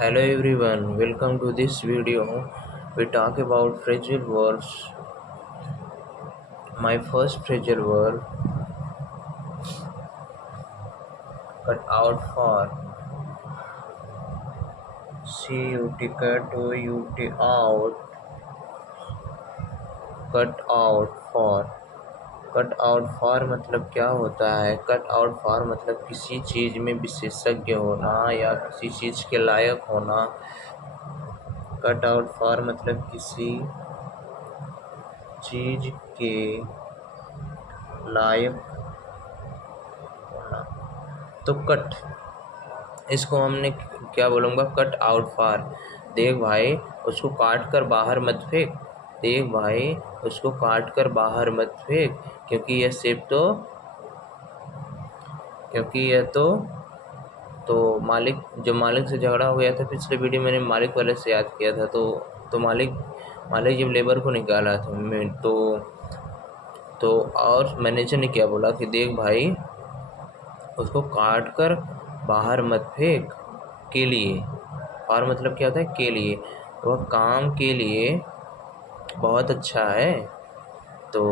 Hello everyone, welcome to this video. We talk about phrasal verbs. My first phrasal verb cut out for cut cut out cut out for cut out for मतलब क्या होता है? Cut out for मतलब किसी चीज़ में विशेषज्ञ होना या किसी चीज़ के लायक होना। कट आउट फॉर मतलब किसी चीज़ के लायक होना। तो कट, इसको हमने क्या बोलूँगा? Cut out for. देख भाई, उसको काट कर बाहर मत फेंक। देख भाई, उसको काट कर बाहर मत फेंक, क्योंकि यह सेब क्योंकि यह तो मालिक, जब मालिक से झगड़ा हो गया था पिछले वीडियो मैंने मालिक वाले से याद किया था। तो मालिक जब लेबर को निकाला था मैं तो और मैनेजर ने क्या बोला कि देख भाई, उसको काट कर बाहर मत फेंक। के लिए, और मतलब क्या होता है? के लिए। वह काम के लिए बहुत अच्छा है, तो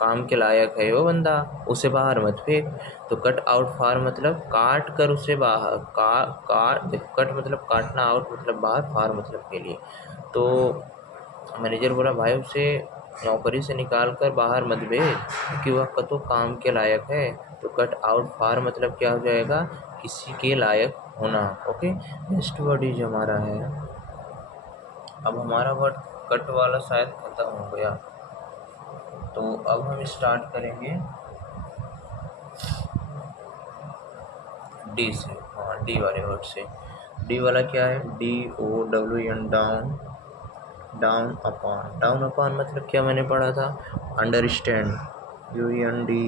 काम के लायक है वो बंदा, उसे बाहर मत फेंक। तो कट आउट फॉर मतलब काट कर उसे बाहर कट मतलब काटना, आउट मतलब बाहर, फॉर मतलब के लिए। तो मैनेजर बोला भाई उसे नौकरी से निकाल कर बाहर मत भेज, क्योंकि वह तो काम के लायक है। तो कट आउट फॉर मतलब क्या हो जाएगा? किसी के लायक होना। ओके, नेक्स्ट वर्ड इज हमारा है, अब हमारा वर्ड कट वाला शायद खत्म हो गया, तो अब हम स्टार्ट करेंगे डी से। हाँ, डी वाले वर्ड से। डी वाला क्या है? DOWN, down. Down upon, down upon मतलब क्या मैंने पढ़ा था? अंडरस्टैंड, UNDERSTAND,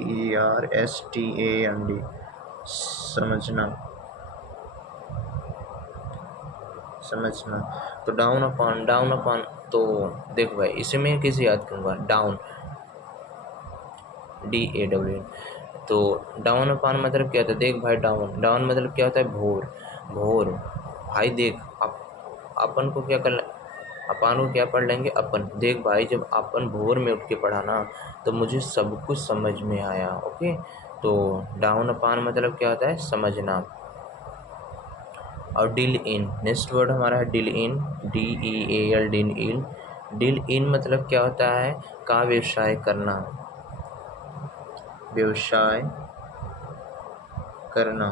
समझना। तो डाउन अपॉन तो देख भाई, इसे मैं कैसे याद करूँगा? Down, DAWN। तो डाउन अपॉन मतलब क्या होता है? देख भाई, डाउन मतलब क्या होता है? भोर। भाई देख, अपन को क्या कर, अपन को क्या पढ़ लेंगे? अपन। देख भाई, जब अपन भोर में उठ के पढ़ा ना, तो मुझे सब कुछ समझ में आया। ओके, तो डाउन अपॉन मतलब क्या होता है? समझना। और डील इन, नेक्स्ट वर्ड हमारा है deal in, DEAL, deal in मतलब क्या होता है? का व्यवसाय करना, व्यवसाय करना,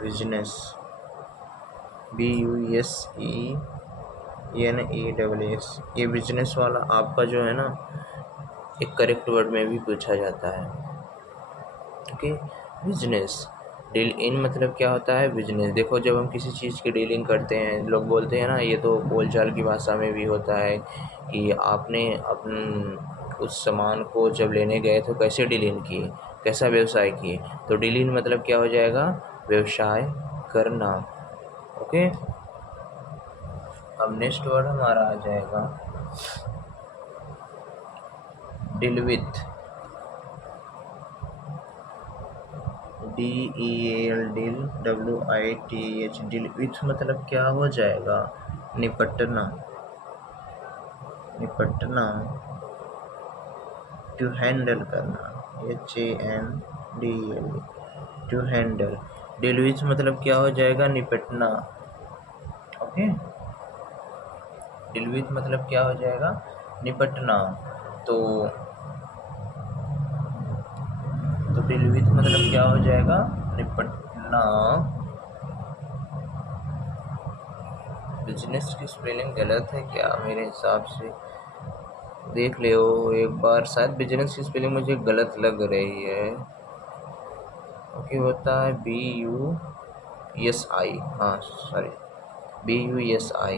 बिजनेस, BUSENESS। ये बिजनेस वाला आपका जो है ना, एक करेक्ट वर्ड में भी पूछा जाता है। Okay, business. डील इन मतलब क्या होता है? बिजनेस। देखो, जब हम किसी चीज़ की डीलिंग करते हैं, लोग बोलते हैं ना, ये तो बोलचाल की भाषा में भी होता है कि आपने उस सामान को जब लेने गए तो कैसे डीलिंग किए, कैसा व्यवसाय किए। तो डीलिंग मतलब क्या हो जाएगा? व्यवसाय करना। ओके, अब नेक्स्ट वर्ड हमारा आ जाएगा deal with, DEAL, WITH। Deal with मतलब क्या हो जाएगा? निपटना, टू हैंडल करना, HANDL, to handle. Deal with मतलब क्या हो जाएगा? निपटना। ओके, डील विथ मतलब क्या हो जाएगा? निपटना। तो डील विथ मतलब क्या हो जाएगा? निपटना। बिजनेस की स्पेलिंग गलत है क्या? मेरे हिसाब से देख ले एक बार, शायद बिजनेस की स्पेलिंग मुझे गलत लग रही है। ओके, होता है BUSI, हाँ सॉरी, BUSI,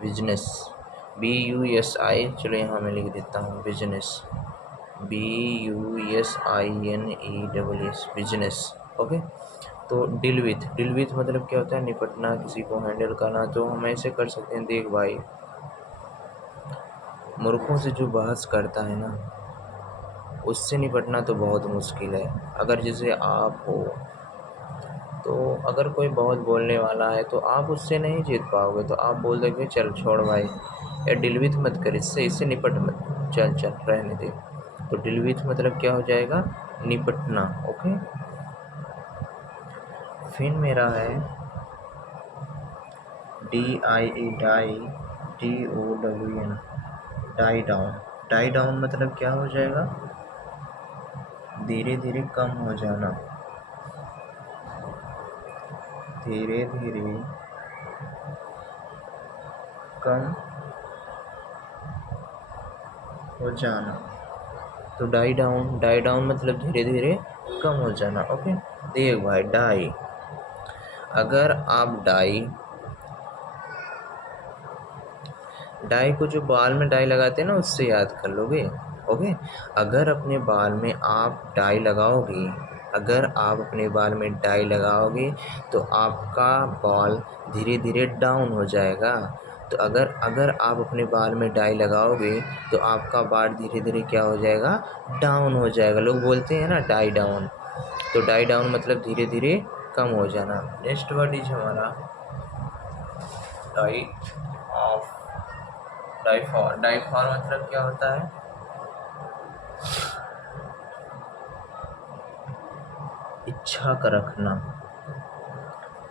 बिजनेस, BUSI। चलो यहाँ मैं लिख देता हूँ बिजनेस, BUSINESS, बिजनेस। ओके, तो डील विथ मतलब क्या होता है? निपटना, किसी को हैंडल करना। तो हम ऐसे कर सकते हैं, देख भाई, मूर्खों से जो बहस करता है ना, उससे निपटना तो बहुत मुश्किल है। अगर जैसे आप हो, तो अगर कोई बहुत बोलने वाला है तो आप उससे नहीं जीत पाओगे, तो आप बोल दोगे चल छोड़ भाई, या डील विथ मत कर, इससे निपट मत, चल चल रहने दे। तो डील विथ मतलब क्या हो जाएगा, निपटना। ओके, फिर मेरा है DIE die, DOWN die down. Die down मतलब क्या हो जाएगा, धीरे धीरे कम हो जाना, धीरे धीरे कम हो जाना। तो डाई डाउन मतलब धीरे धीरे कम हो जाना। ओके, देख भाई, डाई, अगर आप डाई को जो बाल में डाई लगाते हैं ना, उससे याद कर लोगे। ओके, अगर अपने बाल में आप डाई लगाओगे, अगर आप अपने बाल में डाई लगाओगे तो आपका बाल धीरे धीरे डाउन हो जाएगा। तो अगर आप अपने बाल में डाई लगाओगे तो आपका बाल धीरे धीरे क्या हो जाएगा, डाउन हो जाएगा। लोग बोलते हैं ना डाई डाउन, तो डाई डाउन मतलब धीरे धीरे कम हो जाना। नेक्स्ट वर्ड इज हमारा डाई ऑफ। डाई फॉर मतलब क्या होता है, इच्छा का रखना।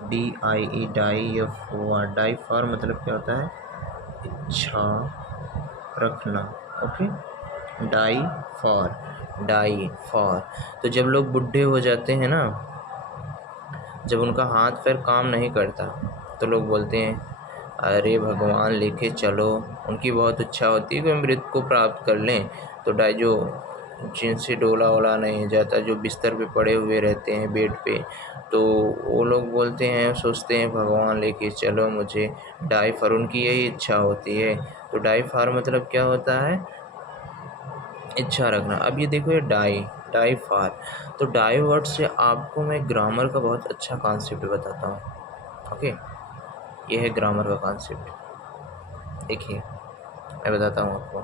DIE डाई, डाई फॉर मतलब क्या होता है, इच्छा रखना। Okay, die for. तो जब लोग बुढ़े हो जाते हैं ना, जब उनका हाथ पैर काम नहीं करता, तो लोग बोलते हैं अरे भगवान लेके चलो। उनकी बहुत इच्छा होती है कि मृत को प्राप्त कर लें। तो डाई जो जिनसे डोला वोला नहीं जाता, जो बिस्तर पे पड़े हुए रहते हैं बेड पे, तो वो लोग बोलते हैं, सोचते हैं भगवान लेके चलो मुझे। डाई फॉर, उनकी यही इच्छा होती है। तो डाई फॉर मतलब क्या होता है, इच्छा रखना। अब ये देखो, ये डाई फॉर। तो डाई वर्ड से आपको मैं ग्रामर का बहुत अच्छा कॉन्सेप्ट बताता हूँ। ओके, ये है ग्रामर का कॉन्सेप्ट। देखिए, मैं बताता हूँ आपको।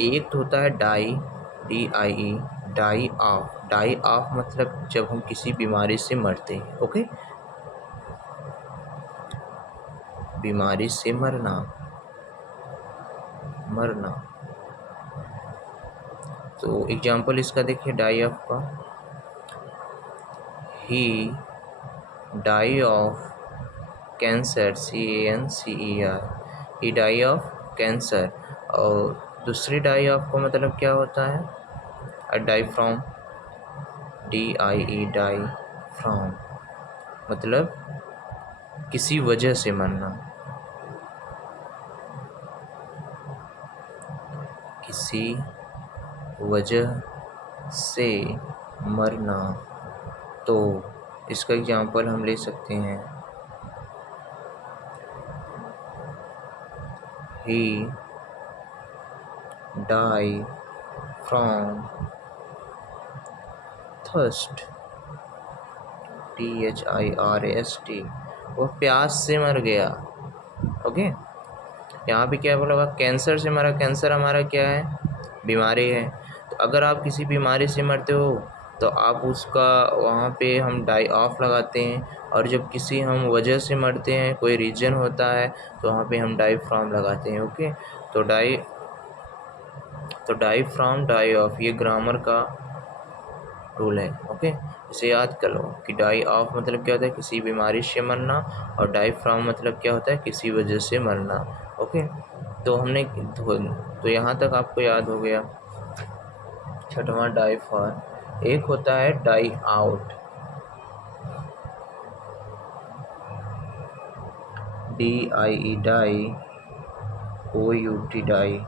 एक तो होता है डाई, DIE, डाई ऑफ मतलब जब हम किसी बीमारी से मरते हैं। ओके, बीमारी से मरना। तो एग्जाम्पल इसका देखिए, डाई ऑफ का, he die of cancer, CANCER, he die of cancer. और दूसरी डाई ऑफ का मतलब क्या होता है, die from, DIE die from मतलब किसी वजह से मरना, किसी वजह से मरना। तो इसका एग्जांपल हम ले सकते हैं, ही डाई फ्रॉम थर्स्ट, THIRST, वो प्यास से मर गया। ओके, यहाँ पे क्या बोला, कैंसर से मरा। कैंसर हमारा क्या है, बीमारी है। तो अगर आप किसी बीमारी से मरते हो तो आप उसका, वहाँ पे हम डाई ऑफ लगाते हैं। और जब किसी हम वजह से मरते हैं, कोई रीजन होता है, तो वहाँ पे हम डाई फ्रॉम लगाते हैं। ओके, तो डाई फ्रॉम, डाई ऑफ, ये ग्रामर का रूल है। ओके, इसे याद कर लो कि डाई ऑफ मतलब क्या होता है, किसी बीमारी से मरना, और डाई फ्रॉम मतलब क्या होता है, किसी वजह से मरना। ओके, तो हमने तो यहाँ तक आपको याद हो गया। छठवां डाई फॉर। एक होता है die out, DIE die, OUT die,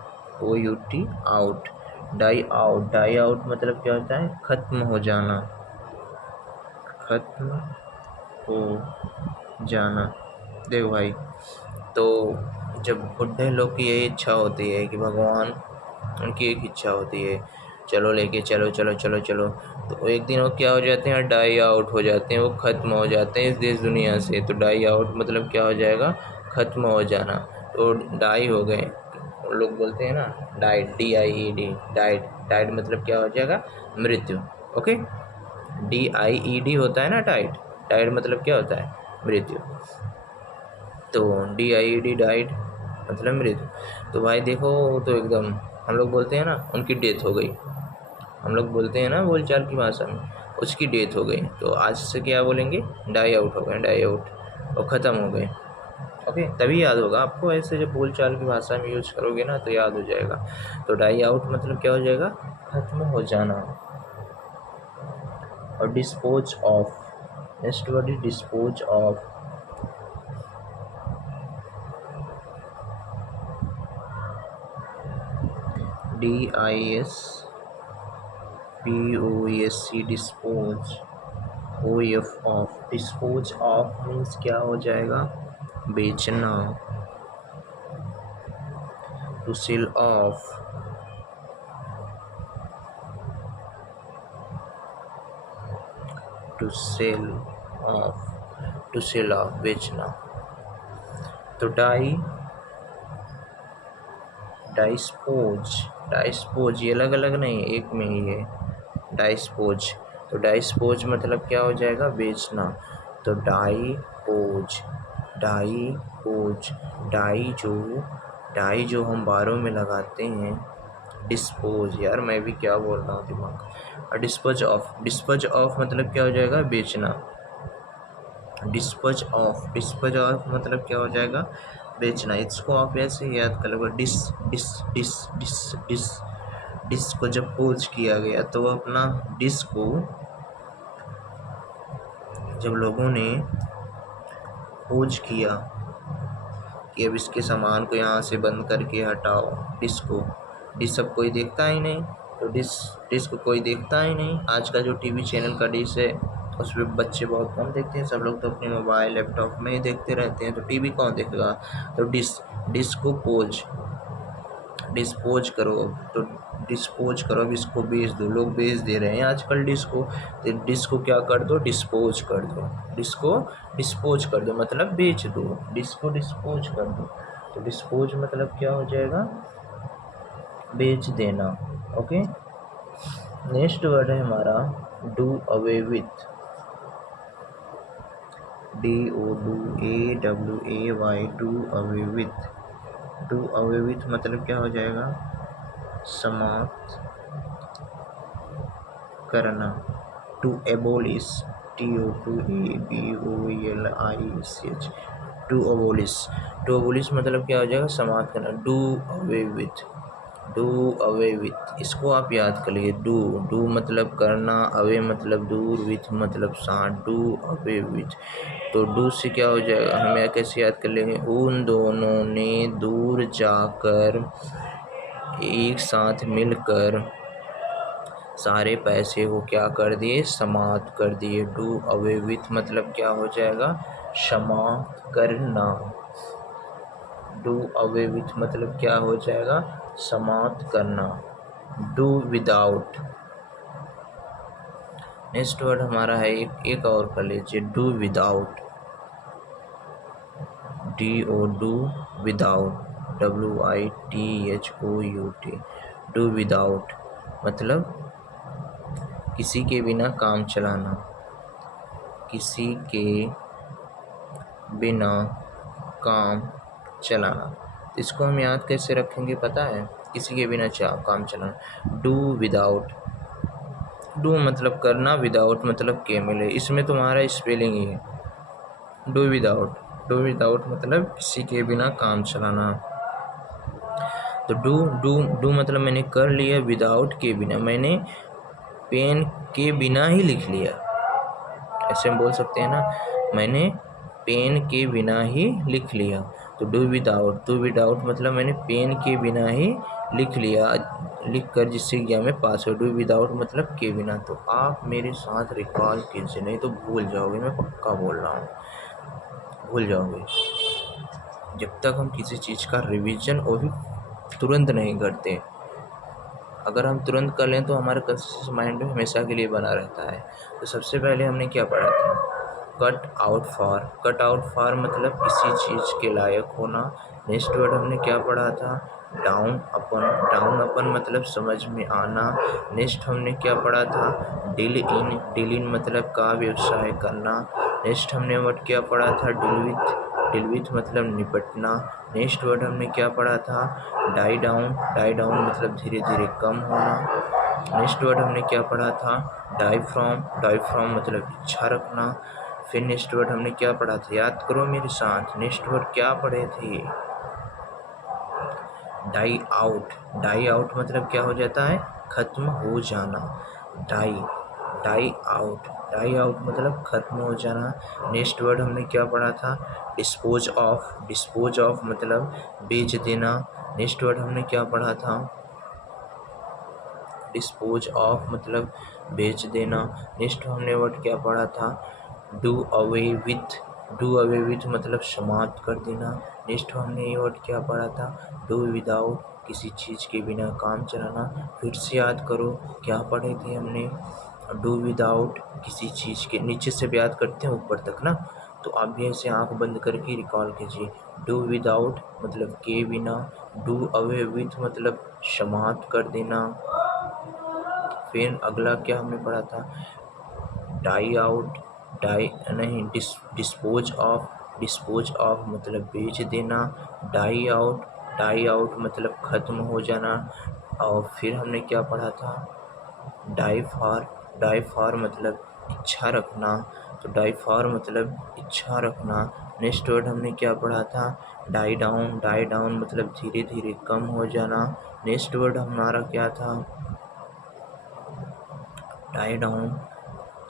OUT out, die out मतलब क्या होता है, खत्म हो जाना, खत्म हो जाना। देखो भाई, तो जब बुढ़े लोग की यही इच्छा होती है कि भगवान, उनकी एक इच्छा होती है, चलो लेके चलो चलो चलो चलो, तो एक दिन वो क्या हो जाते हैं, डाई आउट हो जाते हैं, वो ख़त्म हो जाते हैं इस देश दुनिया से। तो डाई आउट मतलब क्या हो जाएगा, ख़त्म हो जाना। तो डाई हो गए, लोग बोलते हैं ना डाइड, DIED डाइड, मतलब क्या हो जाएगा, मृत्यु। ओके, DIED होता है ना डाइड, डाइड मतलब क्या होता है? मृत्यु। तो DIED डाइड मतलब मृत्यु। तो भाई देखो तो एकदम हम लोग बोलते हैं ना उनकी डेथ हो गई, हम लोग बोलते हैं ना बोलचाल की भाषा में उसकी डेथ हो गई, तो आज से क्या बोलेंगे? डाई आउट हो गए, डाई आउट, और ख़त्म हो गए। ओके, तभी याद होगा आपको, ऐसे जब बोलचाल की भाषा में यूज करोगे ना तो याद हो जाएगा। तो डाई आउट मतलब क्या हो जाएगा? खत्म हो जाना। और dispose of, next word is dispose of. DISPOESC dispose, OF of. Dispose of means क्या हो जाएगा? बेचना। To sell off, to sell off, to sell off बेचना। तो डाइस्पोज, डाइस्पोज ये अलग अलग नहीं, एक में ही है डाइस्पोज। तो डाइस्पोज मतलब क्या हो जाएगा? बेचना। तो डाइपोज, डाइपोज, डाई जो हम बारों में लगाते हैं। डिस्पोज, यार मैं भी क्या बोल रहा हूँ दिमाग। और डिस्पोज ऑफ, डिस्पोज ऑफ मतलब क्या हो जाएगा? बेचना। डिस्पोज ऑफ मतलब क्या हो जाएगा? बेचना। इसको आप ऐसे याद कर लो, dis dis dis dis dis dis को जब पोज किया गया तो अपना डिस को जब लोगों ने पोज किया कि अब इसके सामान को यहाँ से बंद करके हटाओ, डिस को, डिस अब कोई देखता ही नहीं, तो डिस को कोई देखता ही नहीं। आज का जो टीवी चैनल का डिश है उस पर बच्चे बहुत कम देखते हैं, सब लोग तो अपने मोबाइल लैपटॉप में ही देखते रहते हैं, तो टीवी कौन देखेगा? तो डिस को डिस्पोज करो, तो डिस्पोज करो, अब इसको बेच दो। लोग बेच दे रहे हैं आजकल डिस को, तो डिस को क्या कर दो? डिस्पोज कर दो। डिस को डिस्पोज कर दो मतलब बेच दो, डिस को डिस्पोज कर दो। तो डिस्पोज मतलब क्या हो जाएगा? बेच देना। ओके, नेक्स्ट वर्ड है हमारा do away with. DOAWAY, do away with. Do away with मतलब क्या हो जाएगा? समाप्त करना। To abolish, TOABOLISH, to abolish. To abolish मतलब क्या हो जाएगा? समाप्त करना। Do away with, do away with, इसको आप याद कर लीजिए। डू मतलब करना, अवे मतलब दूर, विथ मतलब साथ, डू अवे विथ। तो डू से क्या हो जाएगा? हमें कैसे याद कर लेंगे? उन दोनों ने दूर जाकर एक साथ मिलकर सारे पैसे को क्या कर दिए? समाप्त कर दिए। डू अवे विथ मतलब क्या हो जाएगा? समाप्त करना। डू अवे विथ मतलब क्या हो जाएगा? समाप्त करना। Do without. नेक्स्ट वर्ड हमारा है एक और कर लीजिए, do without. Do without, WITHOUT, do without मतलब किसी के बिना काम चलाना, किसी के बिना काम चलाना। इसको हम याद कैसे रखेंगे पता है? किसी के बिना काम चलाना। डू विदाउट, डू मतलब करना, विदाउट मतलब के मिले, इसमें तुम्हारा स्पेलिंग ही है। डू विदाउट, डू विदाउट मतलब किसी के बिना काम चलाना। तो डू मतलब मैंने कर लिया, विदाउट के बिना, मैंने पेन के बिना ही लिख लिया, ऐसे हम बोल सकते हैं ना, मैंने पेन के बिना ही लिख लिया। तो डू विदाउट मतलब मैंने पेन के बिना ही लिख लिया, लिख कर जिससे गया मैं पास हो। डू विदाउट मतलब के बिना। तो आप मेरे साथ रिकॉल कीजिए, नहीं तो भूल जाओगे, मैं पक्का बोल रहा हूँ, भूल जाओगे। जब तक हम किसी चीज़ का रिवीजन वो भी तुरंत नहीं करते, अगर हम तुरंत कर लें तो हमारा कंसिस्टेंट माइंड में हमेशा के लिए बना रहता है। तो सबसे पहले हमने क्या पढ़ा था? कट आउट फॉर मतलब किसी चीज़ के लायक होना। नेक्स्ट वर्ड हमने क्या पढ़ा था, डाउन अपन मतलब समझ में आना। नेक्स्ट हमने क्या पढ़ा था, डील इन मतलब का व्यवसाय करना। नेक्स्ट हमने वर्ड क्या पढ़ा था, डील विथ मतलब निपटना। नेक्स्ट वर्ड हमने क्या पढ़ा था, डाई डाउन मतलब धीरे धीरे कम होना। नेक्स्ट वर्ड हमने क्या पढ़ा था, डाई फ्रॉम मतलब इच्छा रखना। फिर नेक्स्ट वर्ड हमने क्या पढ़ा था, याद करो मेरे साथ, नेक्स्ट वर्ड क्या पढ़े थे, डाई आउट मतलब क्या हो जाता है, खत्म हो जाना। डाई आउट मतलब खत्म हो जाना। नेक्स्ट वर्ड हमने क्या पढ़ा था, डिस्पोज ऑफ मतलब बेच देना। नेक्स्ट वर्ड हमने क्या पढ़ा था, डिस्पोज ऑफ मतलब बेच देना। नेक्स्ट हमने वर्ड क्या पढ़ा था, डू अवे विथ मतलब समाप्त कर देना। नेक्स्ट हमने ये वर्ड क्या पढ़ा था, डू विदाउट किसी चीज़ के बिना काम चलाना। फिर से याद करो क्या पढ़े थे हमने, डू विदाउट किसी चीज़ के, नीचे से भी याद करते हैं ऊपर तक ना, तो आप भी ऐसे आंख बंद करके रिकॉल कीजिए। डू विदाउट मतलब के बिना, डू अवे विथ मतलब समाप्त कर देना। फिर अगला क्या हमने पढ़ा था, डिस्पोज ऑफ मतलब बेच देना। डाई आउट मतलब ख़त्म हो जाना। और फिर हमने क्या पढ़ा था, डाई फॉर मतलब इच्छा रखना, तो डाई फॉर मतलब इच्छा रखना। नेक्स्ट वर्ड हमने क्या पढ़ा था, डाई डाउन मतलब धीरे धीरे कम हो जाना। नेक्स्ट वर्ड हमारा क्या था, डाई डाउन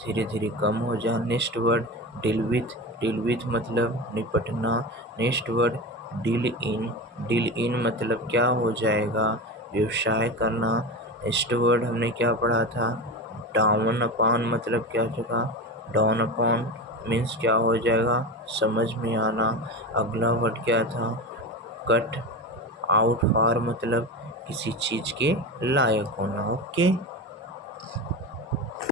धीरे धीरे कम हो जाना। नेक्स्ट वर्ड डील विथ मतलब निपटना। नेक्स्ट वर्ड डील इन मतलब क्या हो जाएगा, व्यवसाय करना। नेक्स्ट वर्ड हमने क्या पढ़ा था, डाउन अपॉन मतलब क्या हो जाएगा, डाउन अपॉन मीन्स क्या हो जाएगा, समझ में आना। अगला वर्ड क्या था, कट आउट फॉर मतलब किसी चीज़ के लायक होना। ओके।